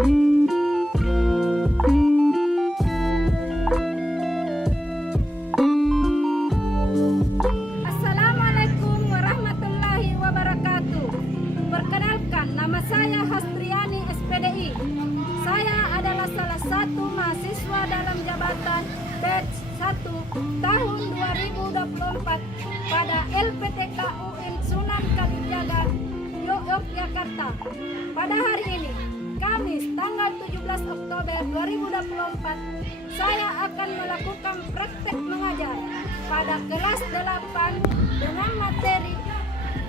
Assalamualaikum warahmatullahi wabarakatuh. Perkenalkan, nama saya Hastriani SPDI. Saya adalah salah satu mahasiswa dalam jabatan batch 1 tahun 2024 pada LPTK UIN Sunan Kalijaga, Yogyakarta. Pada hari ini, Kamis tanggal 17 Oktober 2024, saya akan melakukan praktek mengajar pada kelas 8 dengan materi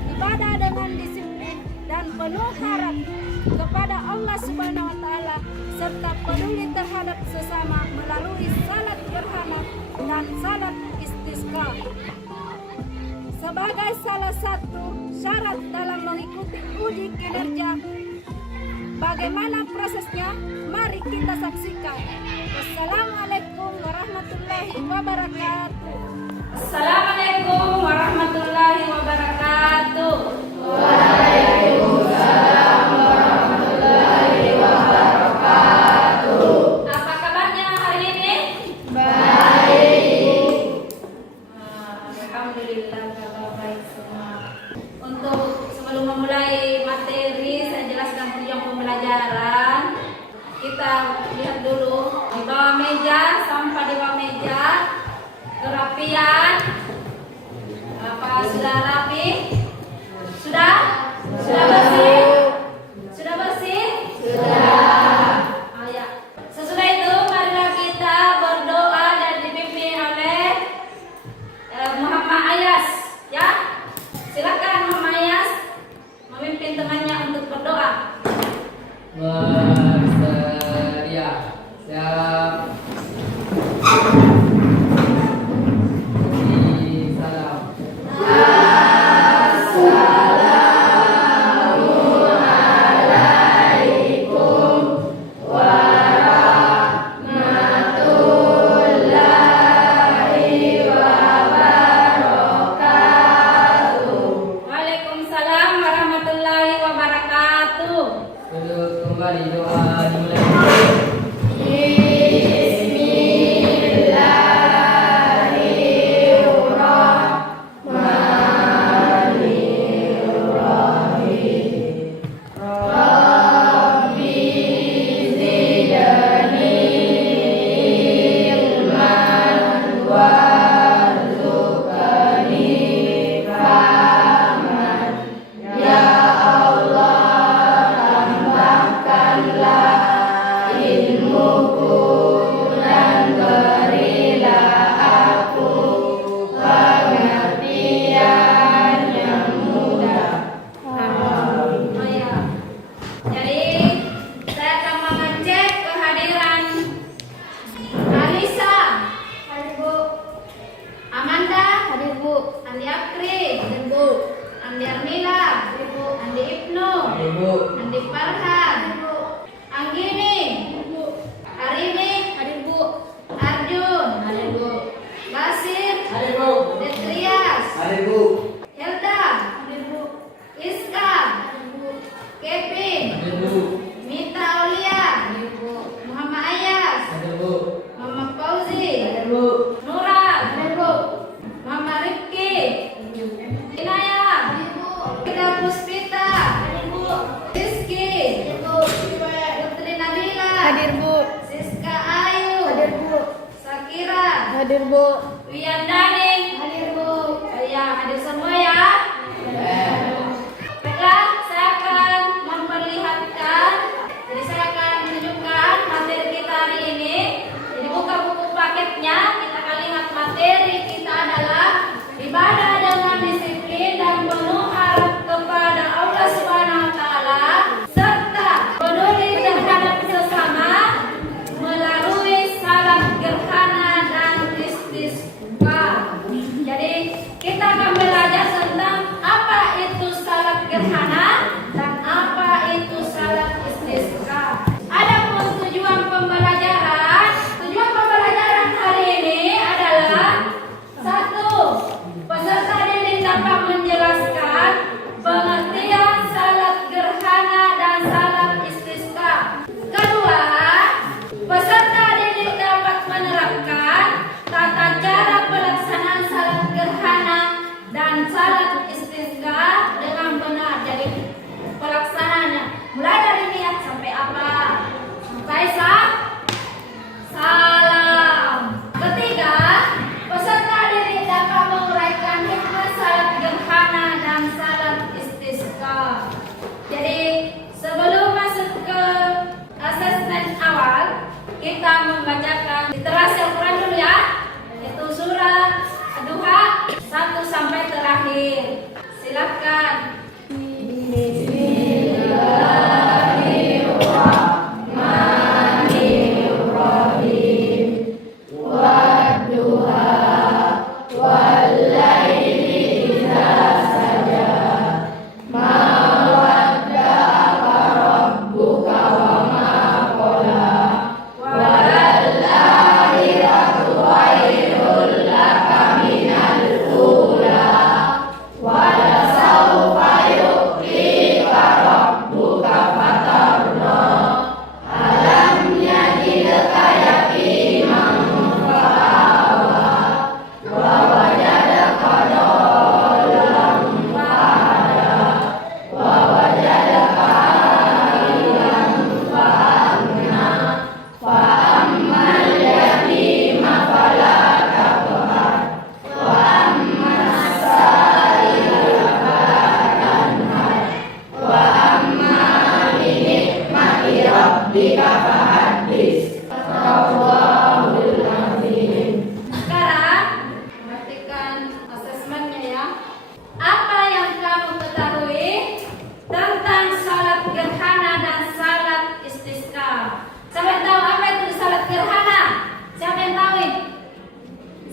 ibadah dengan disiplin dan penuh harap kepada Allah Subhanahu wa Ta'ala serta peduli terhadap sesama melalui salat gerhana dan salat istisqa. Sebagai salah satu syarat dalam mengikuti uji kinerja, bagaimana prosesnya? Mari kita saksikan. Wassalamualaikum warahmatullahi wabarakatuh. Assalamualaikum warahmatullahi wabarakatuh. Waalaikumsalam warahmatullahi wabarakatuh. Apa kabarnya hari ini? Baik. Alhamdulillah kabar baik semua. Untuk sebelum memulai materi, saya jelaskan tujuan pembelajaran. Kita lihat dulu di bawah meja, sampah di bawah meja, kerapian. Apa sudah rapi? Sudah? Sudah bersih? Sudah bersih? Sudah. Oh, ya. Sesudah itu marilah kita berdoa dan dipimpin oleh Muhammad Ayas, ya. Silakan Muhammad Ayas memimpin temannya untuk berdoa. Bersedia. Siap. Salam. Assalamualaikum warahmatullahi wabarakatuh. Waalaikumsalam warahmatullahi wabarakatuh. Duduk kembali, doa dimulai. Andi Akri, Ibu. Andi Armila, Ibu. Andi Ibnu, Ibu. Andi Farhan, Ibu. Anggini, Ibu. Arini, Ibu. Arjun, Ibu. Basir, Ibu. Detrias, Ibu. Helda, Ibu. Iska, Ibu. Kevin, Ibu. Mita Aulia, Ibu. Muhammad Ayas, Ibu. Muhammad Fauzi, Ibu. Nura, Ibu. Muhammad Rifki, Inaya, Ida Puspita, Rizky, Putri Nabila, Hadir Bu. Siska Ayu, Hadir Bu. Sakira, Hadir Bu. Wiyandani, hadir Bu. Ya, hadir semua ya. Baiklah, saya akan memperlihatkan. Jadi saya akan menunjukkan materi kita hari ini. Jadi buka buku paketnya, kita akan lihat materi kita adalah ibadah dengan disiplin dan penuh harap kepada Allah Subhanahu wa Ta'ala serta peduli terhadap sesama melalui salat gerhana dan istisqa. kita membacakan literasi Al-Quran dulu ya, yaitu surat Ad-Duha 1 sampai terakhir. Silakan. Sekarang perhatikan asesmennya ya. Apa yang kamu ketahui tentang salat gerhana dan salat istisqa? Siapa yang tahu apa itu salat gerhana? Siapa yang tahu ini?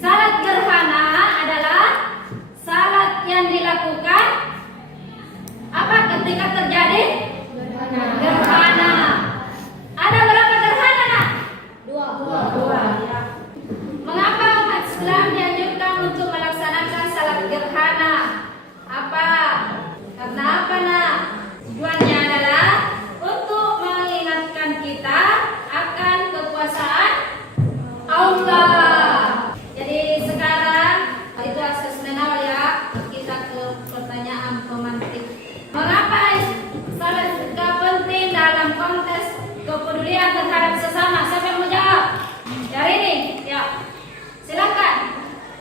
Salat gerhana adalah salat yang dilakukan apa ketika terjadi gerhana. Ada berapa gerhana, Nak? Dua. Ya. Mengapa umat Islam dianjurkan untuk melaksanakan salat gerhana? Apa? Karena apa, Nak? Tujuannya adalah untuk mengingatkan kita akan kekuasaan Allah. Jadi sekarang itu asesmen awal ya. Kita ke pertanyaan pemantik. Mengapa salat istisqa penting dalam konteks kepedulian terhadap sesama? Siapa yang mau jawab? Dari ini, ya. Silakan.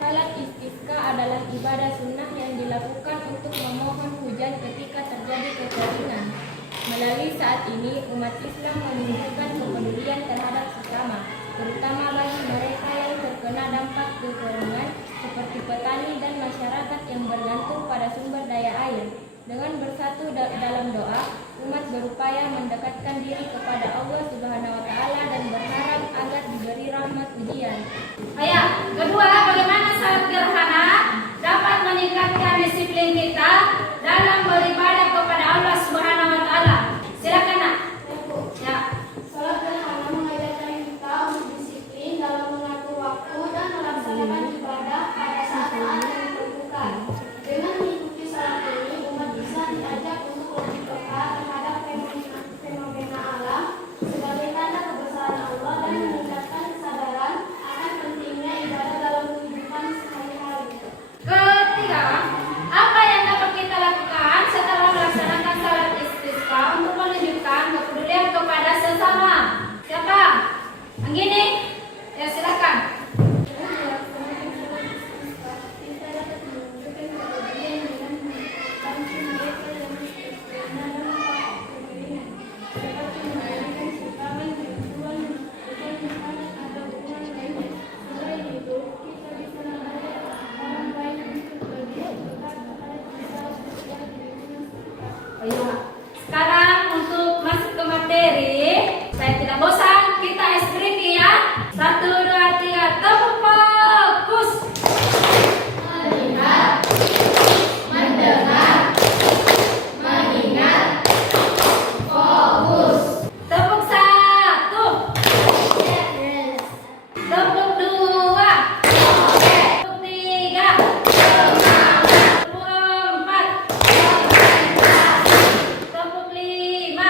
Salat istisqa adalah ibadah sunnah yang dilakukan untuk memohon hujan ketika terjadi kekeringan. Melalui saat ini, umat Islam menunjukkan kepedulian terhadap sesama, terutama bagi mereka yang terkena dampak kekeringan seperti petani dan masyarakat yang bergantung pada sumber daya air. Dengan bersatu dalam doa, umat berupaya mendekatkan diri kepada Allah Subhanahu wa taala dan berharap agar diberi rahmat ujian. Ayat kedua, bagaimana salat gerhana dapat meningkatkan disiplin kita dalam beribadah kepada Allah Subhanahu wa taala? Silakan, Nak. Ya. Salat gerhana mengajarkan kita untuk disiplin dalam mengatur waktu dan melaksanakan ibadah pada saat-saat yang ditentukan. Dengan mengikuti salat ini, umat bisa diajak untuk lebih peka terhadap fenomena alam sebagai tanda kebesaran Allah dan meningkatkan kesadaran akan pentingnya ibadah dalam kehidupan sehari-hari. Ketiga, apa yang dapat kita lakukan setelah melaksanakan salat istisqa untuk menunjukkan kepedulian kepada sesama? Siapa? Yang ini? Ya, silakan. Sekarang untuk masuk ke materi, saya tidak bosan, kita eskripsi ya. 1, 2, 3, tepuk fokus. Melihat, mendengar, mengingat, fokus. Tepuk 1, tepuk 2, tepuk 3, tepuk 4, tepuk 5.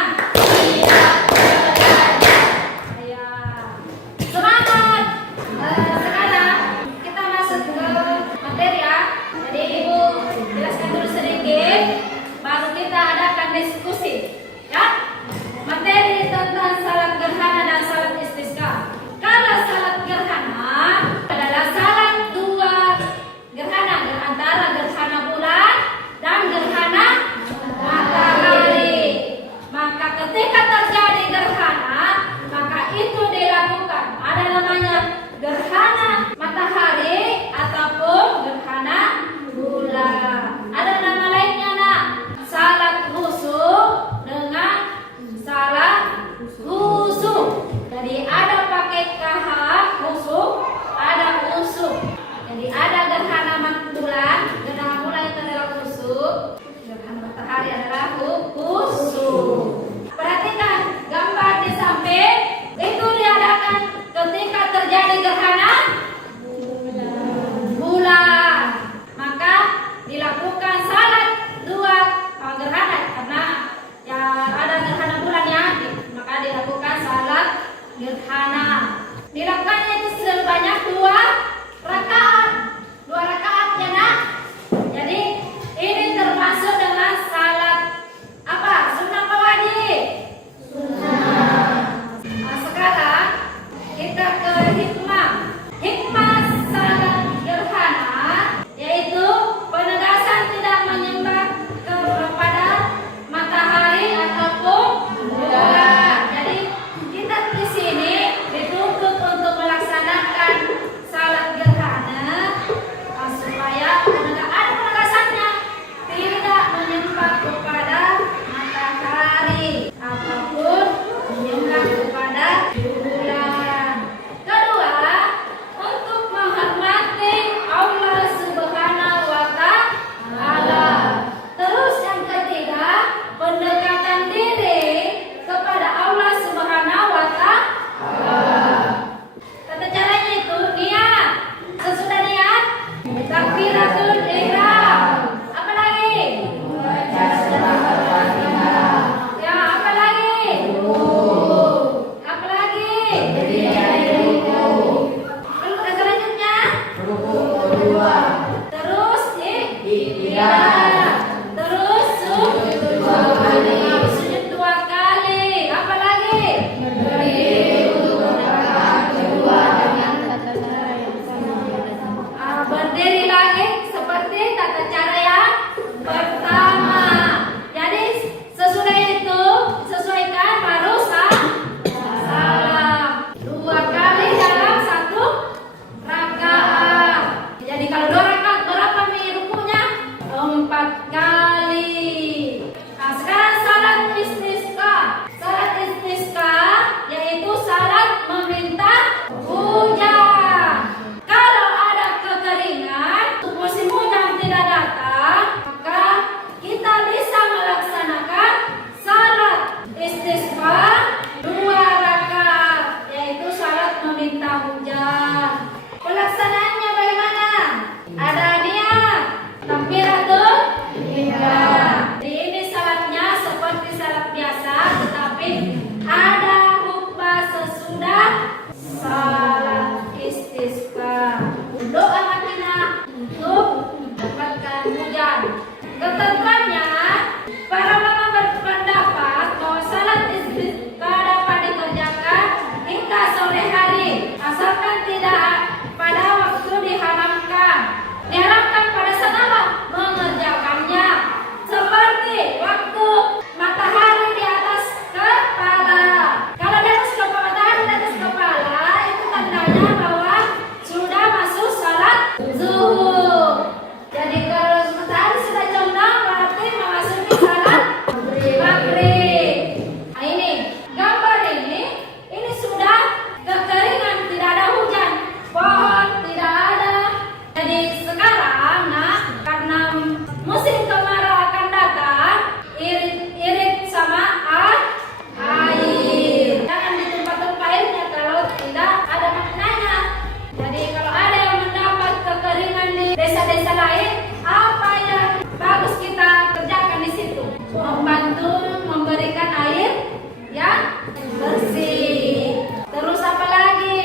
Semangat. dapat dikerjakan hingga sore hari, asalkan tidak pada waktu diharamkan. Diharapkan pada saat apa? Mengerjakannya. Seperti waktu matahari di atas kepala. Kalau di atas kepala, matahari di atas kepala, itu tandanya bahwa sudah masuk salat zuhur. Jadi kalau matahari sudah condong, berarti memasuki salat maghrib. Nah ini, gambar ini sudah kekeringan, tidak ada hujan, pohon tidak ada. Jadi sekarang, karena musim kemarau akan datang, irit sama air. Jangan di tempat-tempat airnya kalau tidak ada maknanya. Jadi kalau ada yang mendapat kekeringan di desa-desa lain, apa yang bagus kita kerjakan di situ? Membantu memberikan air yang bersih. Terus apa lagi?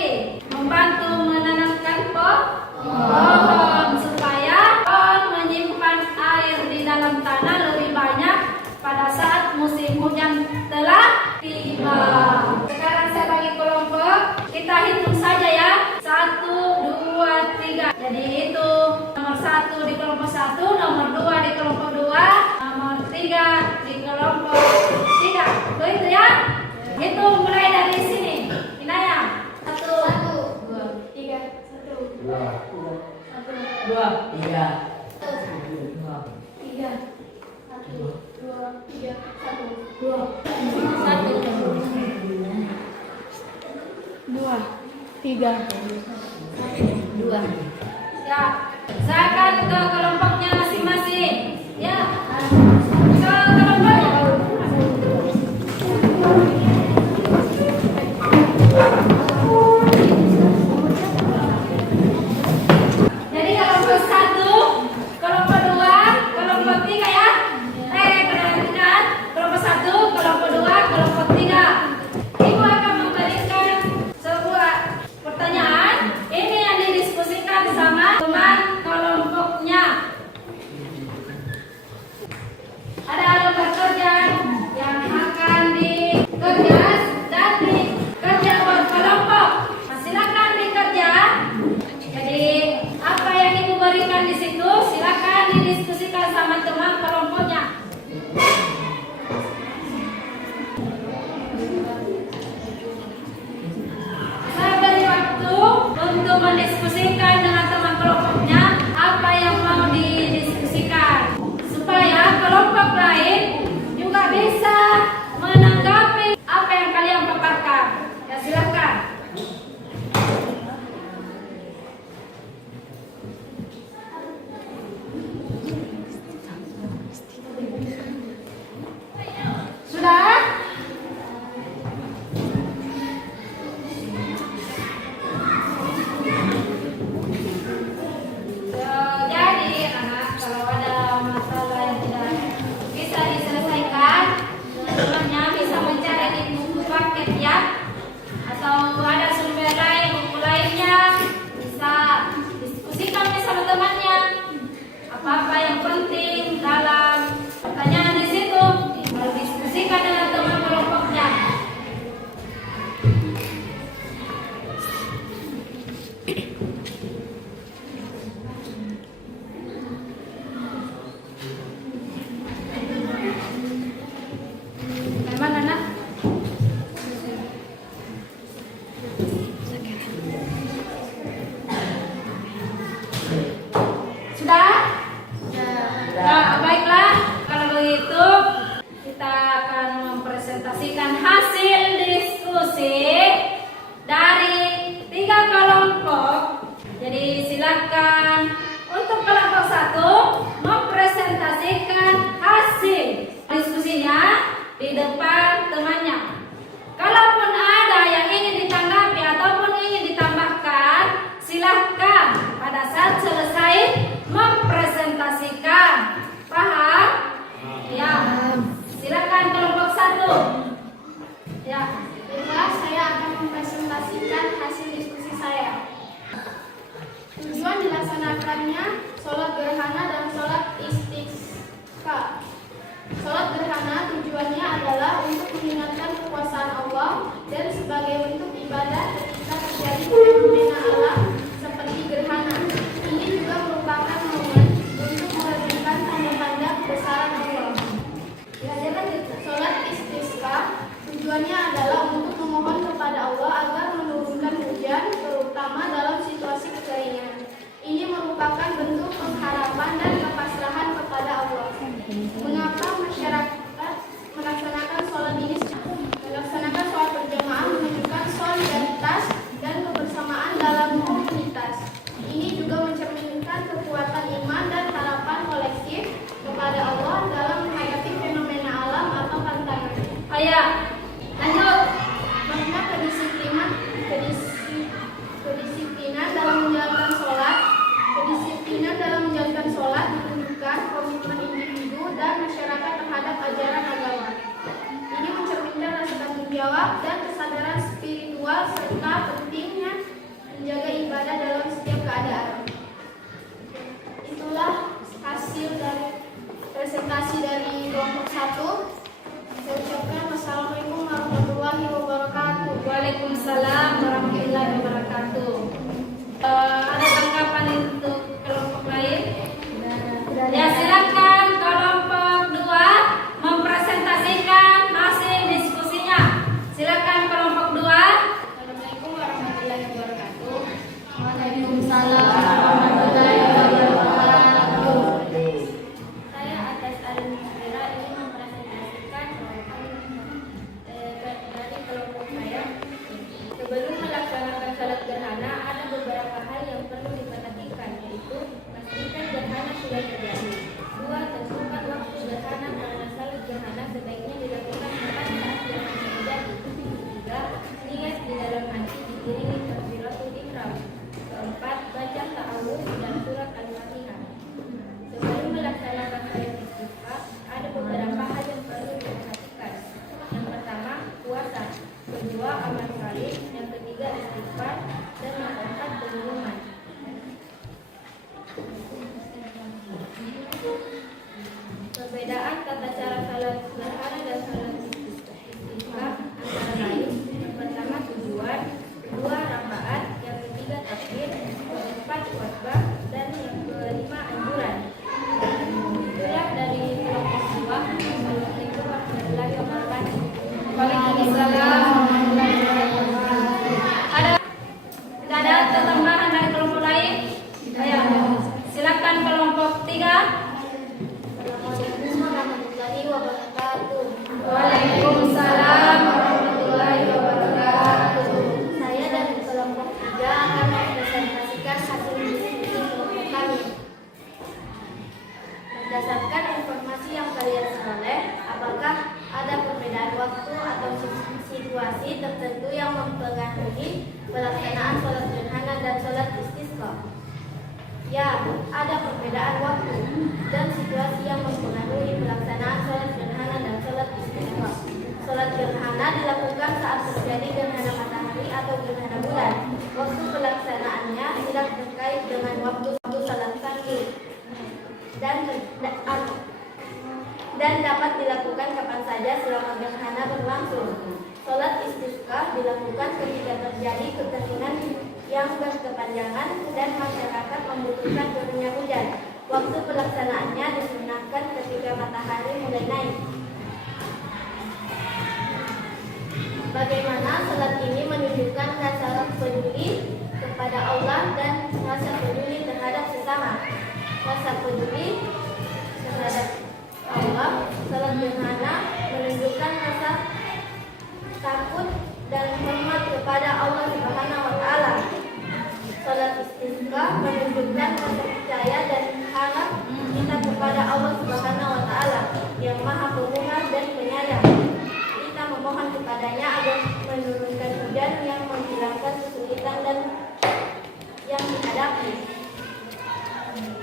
Membantu menanamkan pohon supaya pohon menyimpan air di dalam tanah lebih banyak pada saat musim hujan telah tiba. Sekarang saya bagi kelompok, kita hitung saja ya. 1, 2, 3. Jadi itu nomor 1 di kelompok 1, nomor 2 di kelompok 2, nomor 3 di kelompok 3. Begitu ya? Itu mulai dari sini. Inaya. 1, 2, 3, 1, 2, 2, 3, 3, 1, 2, 3, 1, 2, 2. Ya, saya akan ke kelompoknya masing-masing. Ya, ke kelompoknya. Jadi kelompok 1, kelompok 2, kelompok 3 ya. Perhatikan, kelompok 1, kelompok 2, kelompok 3. Ibu akan memberikan sebuah pertanyaan. Ini yang didiskusikan sama teman kelompoknya. Ada lembar kerja yang akan dikerjas dan dikerja berkelompok. Silakan dikerja. Jadi apa yang ibu berikan di situ silakan didiskusikan sama teman kelompoknya. Saya beri waktu untuk mendiskusikan dengan teman kelompoknya apa yang mau didiskusikan supaya kelompok lain juga bisa menanggapi apa yang kalian paparkan. Ya silakan. Sudah? Jadi anak, kalau ada masalah yang tidak bisa diselesaikan, teman-temannya bisa mencari di buku paket ya, atau ada sumber lain, buku lainnya, bisa diskusikan sama temannya. Apa-apa yang penting dalam pertanyaan di situ, baru diskusikan dengan teman kelompoknya. Mana nak? Sudah? Nah, baiklah. Kalau begitu, kita akan mempresentasikan hasil diskusi dari 3 kelompok. Jadi silakan untuk kelompok 1 mempresentasikan hasil diskusinya di depan temannya. Kalaupun ada yang ingin ditanggapi ataupun ingin ditambahkan, silahkan pada saat selesai mempresentasikan. Paham? Ya. Silakan kelompok 1. Ya. Baiklah, saya akan jawab, dan kesadaran spiritual serta pentingnya menjaga ibadah dalam setiap keadaan. Itulah hasil dari presentasi dari kelompok 1. Saya ucapkan wassalamualaikum warahmatullahi wabarakatuh. Waalaikumsalam warahmatullahi wabarakatuh. Ada tanggapan untuk kelompok lain? Ya, silakan kelompok 2 mempresentasikan hasil diskusinya. Silakan kelompok 2. Assalamualaikum warahmatullahi wabarakatuh. Waalaikumsalam warahmatullahi wabarakatuh. Saya atas Almira ingin mempresentasikan dari kelompok saya. Sebelum melaksanakan salat gerhana, ada beberapa hal yang perlu diperhatikan, yaitu pastikan gerhana sudah terjadi. 2. Tentukan waktu gerhana karena salat gerhana sebaiknya dilakukan tepat saat gerhana terjadi. 3. Niat di dalam hati diiringi takbiratul ihram. 4. Baca ta'awudz dan surat Al-Fatihah. Sebelum melaksanakan salat istisqa, ada beberapa hal yang perlu diperhatikan. Yang pertama, puasa. Kedua, amal saleh. Yang ketiga, istighfar. Dan yang keempat, pengumuman. Perbedaan tata cara salat gerhana dan salat istisqa antara lain: yang pertama tujuan, kedua rakaat, yang ketiga takbir, keempat khutbah, dan yang kelima anjuran. Itulah dari kelompok 2. Assalamualaikum warahmatullahi wabarakatuh. Waalaikumsalam warahmatullahi wabarakatuh. Tidak ada tambahan dari kelompok lain? Ayo, silakan kelompok 3. Assalamualaikum warahmatullahi wabarakatuh. Waalaikumsalam warahmatullahi wabarakatuh. Saya dari kelompok 3 akan mempresentasikan hasil diskusi kelompok kami. Berdasarkan informasi yang kalian peroleh, apakah ada perbedaan waktu atau situasi tertentu yang mempengaruhi pelaksanaan sholat gerhana dan sholat istisqa? Ya, ada perbedaan waktu dan situasi yang mempengaruhi pelaksanaan sholat gerhana dan sholat istisqa. Sholat gerhana dilakukan saat terjadi gerhana matahari atau gerhana bulan. Waktu pelaksanaannya tidak terkait dengan waktu sholat fardu dan dapat dilakukan kapan saja selama gerhana berlangsung. Sholat istisqa dilakukan ketika terjadi kekeringan yang berkepanjangan dan masyarakat membutuhkan turunnya hujan. Waktu pelaksanaannya disunahkan ketika matahari mulai naik. Bagaimana sholat ini menunjukkan rasa peduli kepada Allah dan rasa peduli terhadap sesama. Rasa peduli terhadap Allah, sholat gerhana menunjukkan rasa takut dan hormat kepada Allah Subhanahu wa Ta'ala. Sholat istisqa menunjukkan rasa percaya dan harap kita kepada Allah Subhanahu wa Ta'ala yang Maha Pemurah dan Penyayang. Kita memohon kepadanya agar menurunkan hujan yang menghilangkan kesulitan dan yang dihadapi.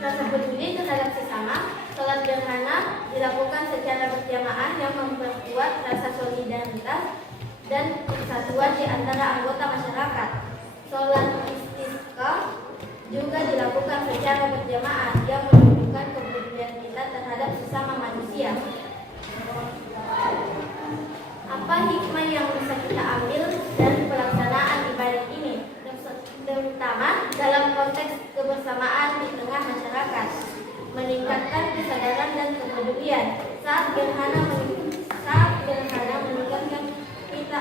Rasa peduli terhadap sesama. Sholat gerhana dilakukan secara berjamaah yang memperkuat rasa solidaritas dan persatuan di antara anggota masyarakat. Sholat istisqa juga dilakukan secara berjamaah yang menunjukkan kepedulian kita terhadap sesama manusia. Apa hikmah yang bisa kita ambil dari pelaksanaan ibadah ini, terutama dalam konteks kebersamaan di tengah masyarakat? Meningkatkan kesadaran dan kepedulian saat gerhana meningkatkan kita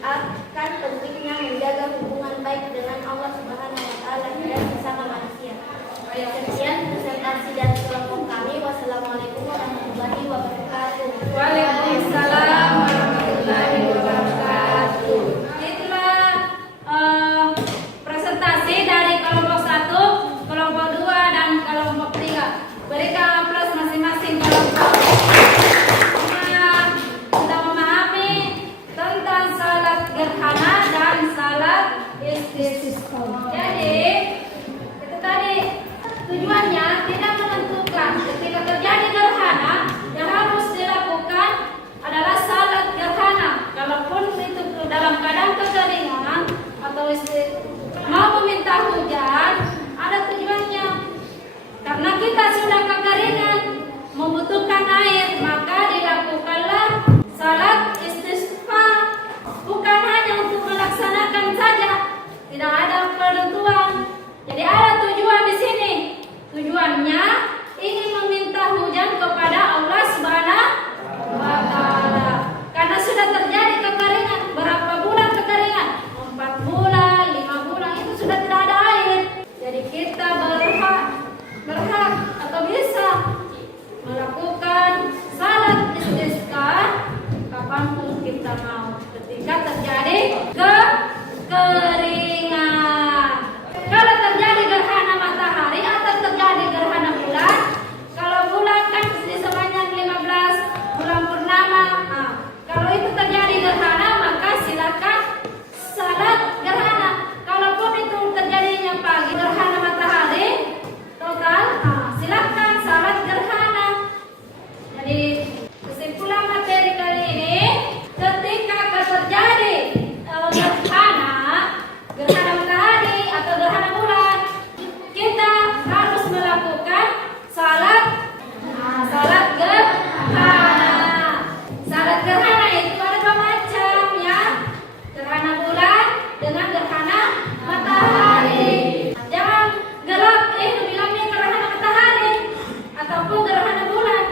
akan pentingnya menjaga hubungan baik dengan Allah Subhanahu wa Ta'ala dan sesama manusia. Sekian presentasi dari kelompok kami. Wassalamualaikum warahmatullahi wabarakatuh. Waalaikumsalam warahmatullahi wabarakatuh. Itulah presentasi dari kelompok 1, kelompok 2, dan kelompok 3. Berikan aplaus masing-masing kelompok. Sudah memahami tentang salat gerhana dan salat istisqa. Jadi itu tadi tujuannya tidak menentukan. Ketika terjadi gerhana, yang harus dilakukan adalah salat gerhana. Kalaupun kekeringan. Kalau terjadi gerhana matahari atau terjadi gerhana bulan, kalau bulan kan sebanyak 15 bulan purnama. Nah, kalau itu terjadi gerhana maka silakan salat gerhana. Kalaupun itu terjadinya pagi gerhana matahari total, silakan salat gerhana. Jadi kesimpulan materi kali ini, ketika terjadi gerhana matahari atau gerhana bulan, kita harus melakukan salat gerhana. Salat gerhana itu ada dua macam ya, gerhana bulan dengan gerhana matahari. Jangan gelap bilangnya gerhana matahari ataupun gerhana bulan,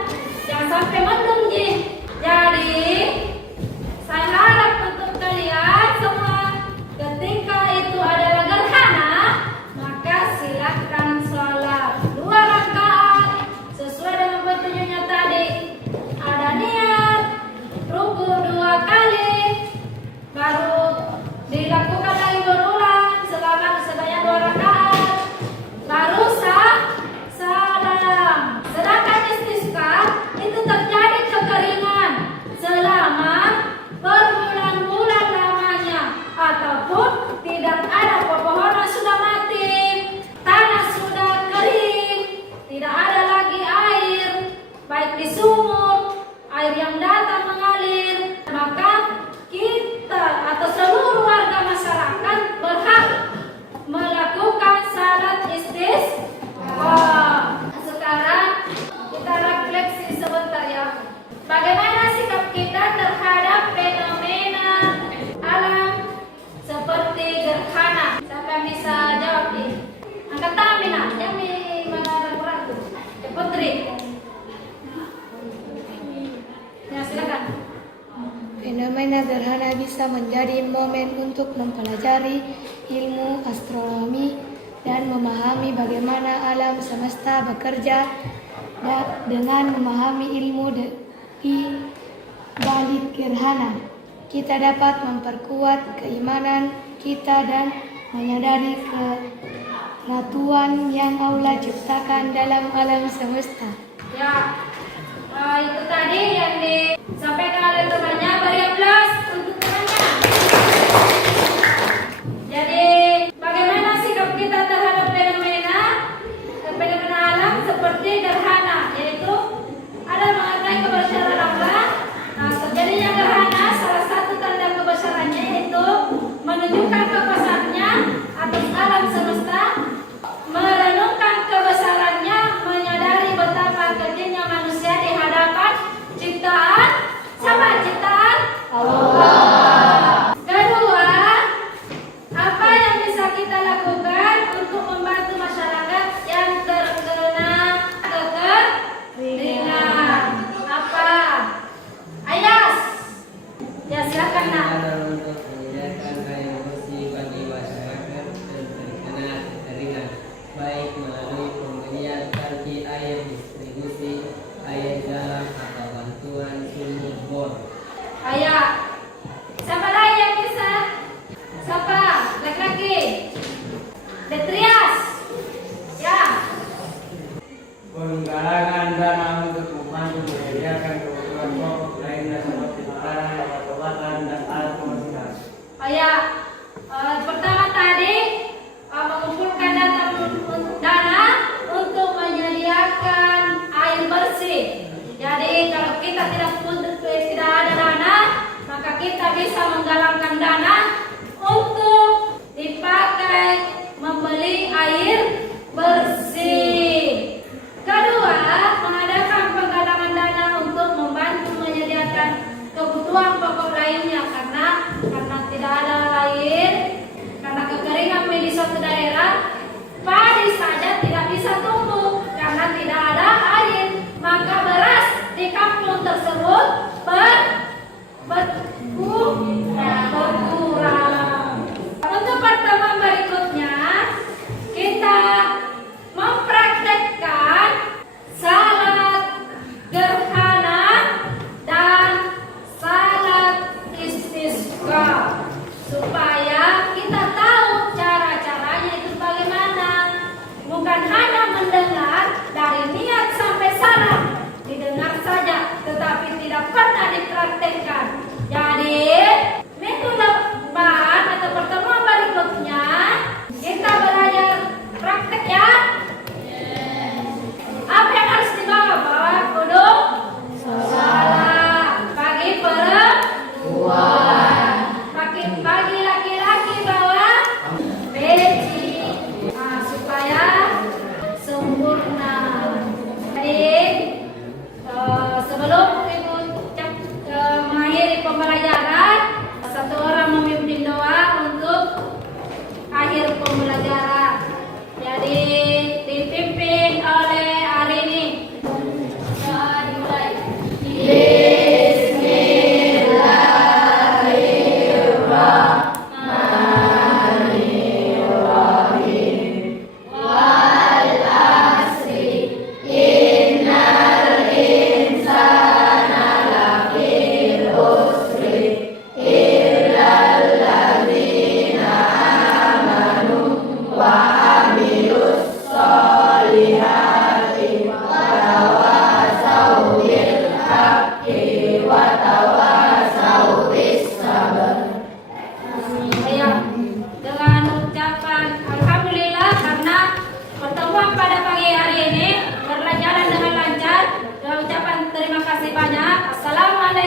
jangan sampai mendung ji. Jadi saya harap untuk kalian semua, ketika itu adalah gerhana, maka silakan sholat 2 rakaat sesuai dengan petunjuknya tadi. Ada niat, ruku 2 kali, baru dilakukan lagi berulang sebanyak 2 rakaat, baru salam. Sedangkan istisqa itu terjadi kekeringan selama berbulan-bulan lamanya, ataupun tidak ada pepohonan sudah mati, tanah sudah kering, tidak ada lagi air, baik di sumur, air yang datang mengalir, maka kita atau seluruh warga masyarakat berhak melakukan salat istisqa. Sekarang kita refleksi sebentar ya. Bagaimana sikap kita terhadap fenomena alam seperti gerhana? Siapa yang bisa jawab nih? Angkat tangan Mina, yang di mana ragu-ragu. Ya Putri. Ya silakan. Fenomena gerhana bisa menjadi momen untuk mempelajari ilmu astronomi dan memahami bagaimana alam semesta bekerja, dengan memahami ilmu di balik gerhana. Kita dapat memperkuat keimanan kita dan menyadari keratuan yang Allah ciptakan dalam alam semesta. Ya, itu tadi yang disampaikan oleh temannya. Beri aplaus untuk temannya. Jadi, bagaimana sikap kita terhadap fenomena alam seperti gerhana, yaitu ada mengenai kebesaran Allah. Nah, terjadinya gerhana, salah satu tanda kebesarannya yaitu menunjukkan kekuasaannya atas alam semesta, merenungkan kebesarannya, menyadari betapa kecilnya manusia di hadapan ciptaan siapa? Ciptaan Allah. Kedua, apa yang bisa kita lakukan untuk membantu masyarakat yang terkena kekeringan? Apa? Ayas. Ya silakan nak. Untuk menyediakan air bersih bagi masyarakat yang terkena kekeringan, baik melalui pemberian tangki air, distribusi air dalam atau bantuan sumur bor. Ayah. Siapa lagi yang bisa? Siapa? Laki-laki. Detrias. Ya. Penggalangan dana untuk membantu menyediakan kebutuhan pokok lainnya seperti makanan, obat-obatan, dan alat komunikasi. Ayah. Pertama tadi mengumpulkan dana untuk menyediakan air bersih. Jadi kalau kita tidak ada dana, maka kita bisa menggalangkan dana untuk dipakai membeli air bersih. Kedua, mengadakan penggalangan dana untuk membantu menyediakan kebutuhan pokok lainnya, karena tidak ada air, karena kekeringan di suatu daerah, padi saja tidak bisa tumbuh karena tidak ada air, maka beras di kampung tersebut berkurang. ini berjalan dengan lancar. Dengan ucapan terima kasih banyak. Assalamualaikum.